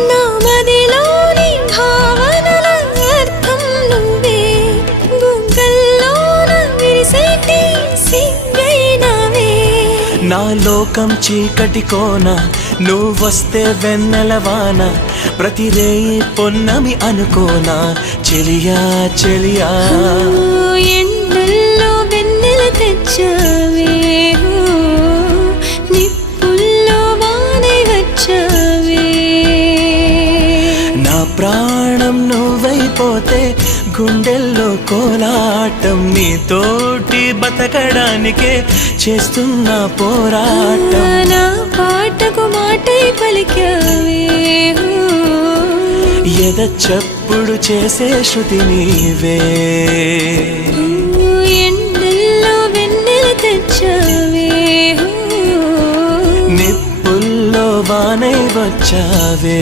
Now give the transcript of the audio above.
నా మదిలోని భావనల అర్థం నువ్వే గుంగల్లోన విరిసేటి సింగైనవే నా లోకం చీకటి కోన నువ్వొస్తే వెన్నెలవాన ప్రతి రేయి పొన్నమి అనుకోనా చెలియా చెలియా ఎండల్లో వెన్నెల తెచ్చావే నిప్పుల్లో వానై వచ్చావే నా ప్రాణం నువ్వైపోతే గుండెల్లో కోలాటం నీతోటి బతకడానికే చేస్తున్న పోరాటం నా పాటకు మాటై పలికావే ఎద చప్పుడు చేసే శృతి నీవే ఎండల్లో వెన్నెల తెచ్చావే నిప్పుల్లో వానై వచ్చావే